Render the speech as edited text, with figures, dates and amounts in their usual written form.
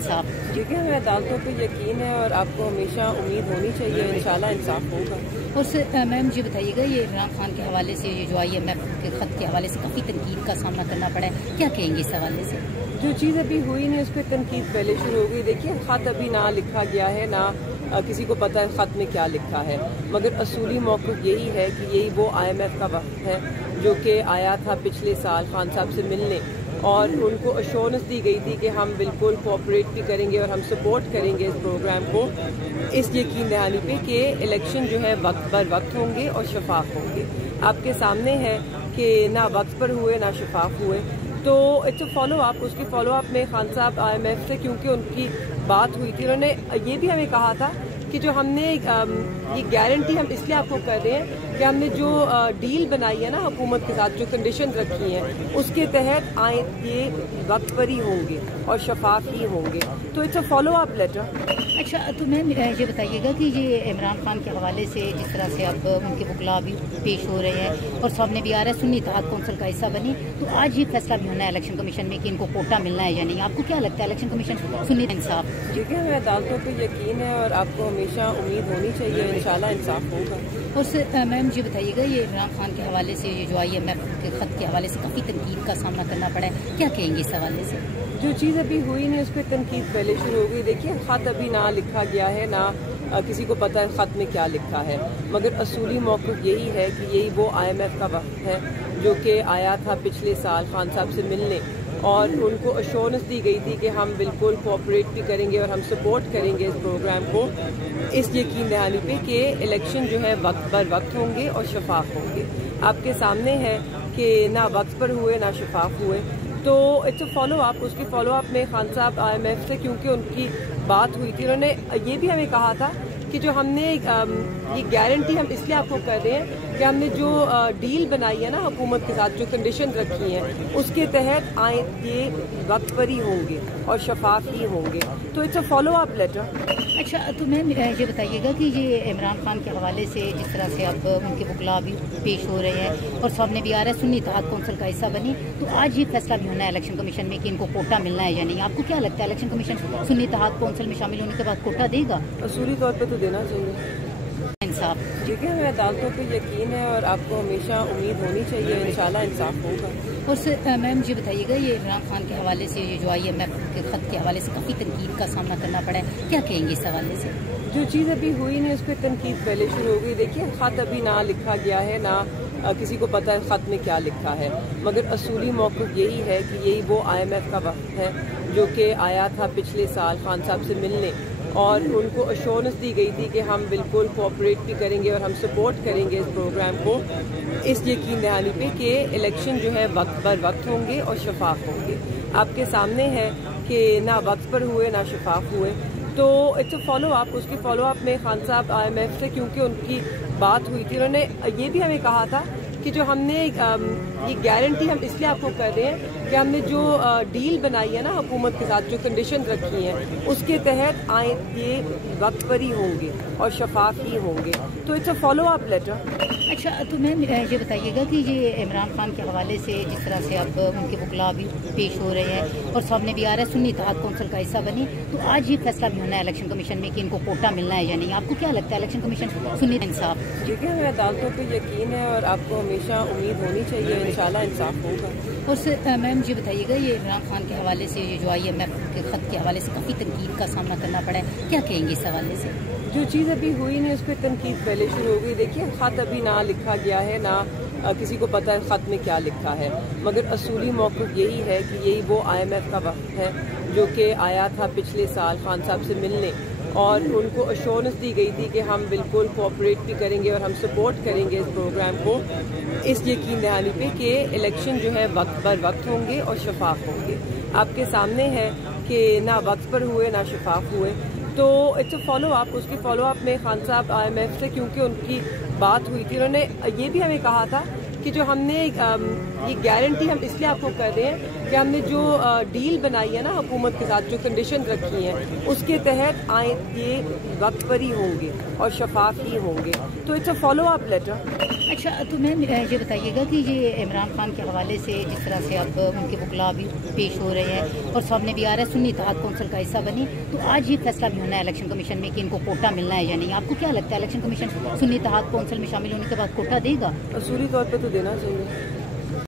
इंसाफ। देखिए, हमें अदालतों पे यकीन है और आपको हमेशा उम्मीद होनी चाहिए, इंशाल्लाह इंसाफ होगा। और सर मैम मुझे बताइएगा, ये इमरान खान के हवाले से ये जो IMF के खत के हवाले से काफ़ी तनकीद का सामना करना पड़ा है, क्या कहेंगे इस हवाले से? जो चीज़ अभी हुई नहीं उस पर तनकीद पहले शुरू हो गई। देखिए, खत अभी ना लिखा गया है, ना किसी को पता है खत में क्या लिखा है, मगर असूली मौक़िफ़ यही है कि यही वो IMF का वक्त है जो कि आया था पिछले साल खान साहब से मिलने, और उनको अश्योरेंस दी गई थी कि हम बिल्कुल कोऑपरेट भी करेंगे और हम सपोर्ट करेंगे इस प्रोग्राम को, इस यकीन दहानी पे कि इलेक्शन जो है वक्त बर वक्त होंगे और शफाफ होंगे। आपके सामने है कि ना वक्त पर हुए ना शफाफ हुए, तो इट्स फॉलो अप। उसकी फॉलो अप में खान साहब IMF से, क्योंकि उनकी बात हुई थी, उन्होंने ये भी हमें कहा था कि जो हमने ये गारंटी हम इसलिए आपको कर रहे हैं कि हमने जो डील बनाई है ना हुकूमत के साथ, जो कंडीशन रखी हैं, उसके तहत आए ये वक्त पर ही होंगे और शफाफ ही होंगे। तो it's a follow up later. अच्छा, तो मैम ये बताइएगा कि ये इमरान खान के हवाले से जिस तरह से अब उनके वकला भी पेश हो रहे हैं और सामने भी आ रहा है सुन्नी इत्तेहाद कौंसिल का हिस्सा बनी, तो आज ये फैसला भी होना है इलेक्शन कमीशन में कि इनको कोटा मिलना है या नहीं। आपको क्या लगता है, इलेक्शन कमीशन सुन्नी इंसाफ? देखिए, हमें अदालतों पे यकीन है और आपको हमेशा उम्मीद होनी चाहिए, इंशाल्लाह इंसाफ होगा। और सर मैम मुझे बताइएगा, ये इमरान खान के हवाले से ये जो IMF के खत के हवाले से काफ़ी तनकीद का सामना करना पड़ा है, क्या कहेंगे इस हवाले से? जो चीज़ अभी हुई नहीं उस पर तनकीद पहले शुरू हो गई। देखिए, खत अभी ना लिखा गया है, ना किसी को पता है खत में क्या लिखा है, मगर असूली मौक़िफ़ यही है कि यही वो IMF का वक्त है जो कि आया था पिछले साल खान साहब से मिलने, और उनको अश्योरेंस दी गई थी कि हम बिल्कुल कोऑपरेट भी करेंगे और हम सपोर्ट करेंगे इस प्रोग्राम को, इस यकीन दहानी पे कि इलेक्शन जो है वक्त बर वक्त होंगे और शफाफ होंगे। आपके सामने है कि ना वक्त पर हुए ना शफाफ हुए, तो इट्स अ फॉलो अप। उसकी फॉलो अप में खान साहब IMF से, क्योंकि उनकी बात हुई थी, उन्होंने ये भी हमें कहा था कि जो हमने ये गारंटी हम इसलिए आपको कर रहे हैं कि हमने जो डील बनाई है ना हुकूमत के साथ, जो कंडीशन रखी हैं, उसके तहत आए ये वक्त पर ही होंगे और शफाफ ही होंगे। तो it's a follow up later. अच्छा, तो मैम ये बताइएगा कि ये इमरान खान के हवाले से जिस तरह से अब उनके वकला भी पेश हो रहे हैं और सामने भी आ रहा है सुन्नी इत्तेहाद कौंसिल का हिस्सा बनी, तो आज ये फैसला भी होना है इलेक्शन कमीशन में कि इनको कोटा मिलना है या नहीं। आपको क्या लगता है, इलेक्शन कमीशन सुन्नी इत्तेहाद कौंसिल में शामिल होने के बाद कोटा देगा? असूली तौर पर तो देना चाहिए इंसाफ। देखिए, हमें अदालतों पे यकीन है और आपको हमेशा उम्मीद होनी चाहिए, इंशाल्लाह इंसाफ होगा। और सर मैम मुझे बताइएगा, ये इमरान खान के हवाले से ये जो IMF के खत के हवाले से काफ़ी तनकीद का सामना करना पड़ा है, क्या कहेंगे इस हवाले से? जो चीज़ अभी हुई नहीं उस पर तनकीद पहले शुरू हो गई। देखिए, खत अभी ना लिखा गया है, ना किसी को पता है खत में क्या लिखा है, मगर असूली मौक़िफ़ यही है कि यही वो IMF का वक्त है जो कि आया था पिछले साल खान साहब से मिलने, और उनको अश्योरेंस दी गई थी कि हम बिल्कुल कोऑपरेट भी करेंगे और हम सपोर्ट करेंगे इस प्रोग्राम को, इस यकीन दहानी पे कि इलेक्शन जो है वक्त बर वक्त होंगे और शफाफ होंगे। आपके सामने है कि ना वक्त पर हुए ना शफाफ हुए, तो इट्स अ फॉलो अप। उसकी फॉलो अप में खान साहब IMF से, क्योंकि उनकी बात हुई थी, उन्होंने ये भी हमें कहा था कि जो हमने ये गारंटी हम इसलिए आपको कर रहे हैं कि हमने जो डील बनाई है ना हुकूमत के साथ, जो कंडीशन रखी हैं, उसके तहत आए ये वक्त पर ही होंगे और शफाफ ही होंगे। तो it's a follow up later. अच्छा, तो मैम ये बताइएगा कि ये इमरान खान के हवाले से जिस तरह से अब उनके वकला भी पेश हो रहे हैं और सामने भी आ रहा है सुन्नी इत्तेहाद कौंसिल का हिस्सा बनी, तो आज ये फैसला भी होना है इलेक्शन कमीशन में कि इनको कोटा मिलना है या नहीं। आपको क्या लगता है, इलेक्शन कमीशन सुन्नी इंसाफ? देखिए, हमें अदालतों पे यकीन है और आपको हमेशा उम्मीद होनी चाहिए, इंशाल्लाह इंसाफ होगा। और सर मैम मुझे बताइएगा, ये इमरान खान के हवाले से ये जो IMF के खत के हवाले से काफ़ी तनकीद का सामना करना पड़ा है, क्या कहेंगे इस हवाले से? जो चीज़ अभी हुई नहीं उस पर तनकीद पहले शुरू हो गई। देखिए, खत अभी ना लिखा गया है, ना किसी को पता है खत में क्या लिखा है, मगर असूली मौक़िफ़ यही है कि यही वो IMF का वक्त है जो कि आया था पिछले साल खान साहब से मिलने, और उनको अश्योरेंस दी गई थी कि हम बिल्कुल कोऑपरेट भी करेंगे और हम सपोर्ट करेंगे इस प्रोग्राम को, इस यकीन दहानी पे कि इलेक्शन जो है वक्त बर वक्त होंगे और शफाफ होंगे। आपके सामने है कि ना वक्त पर हुए ना शफाफ हुए, तो इट्स अ फॉलो अप। उसकी फॉलो अप में खान साहब IMF से, क्योंकि उनकी बात हुई थी, उन्होंने ये भी हमें कहा था कि जो हमने ये गारंटी हम इसलिए आपको कर रहे हैं कि हमने जो डील बनाई है ना हुकूमत के साथ, जो कंडीशन रखी हैं, उसके तहत आए ये वक्त पर ही होंगे और शफाफ ही होंगे। तो it's a follow up later. अच्छा, तो मैम ये बताइएगा कि ये इमरान खान के हवाले से जिस तरह से अब उनके वकला भी पेश हो रहे हैं और सामने भी आ रहा है सुन्नी इत्तेहाद कौंसिल का हिस्सा बनी, तो आज ये फैसला भी होना है इलेक्शन कमीशन में कि इनको कोटा मिलना है या नहीं। आपको क्या लगता है इलेक्शन कमीशन सुन्नी इत्तेहाद कौंसिल में शामिल होने के बाद कोटा देगा? असूली तौर पर तो देना चाहिए।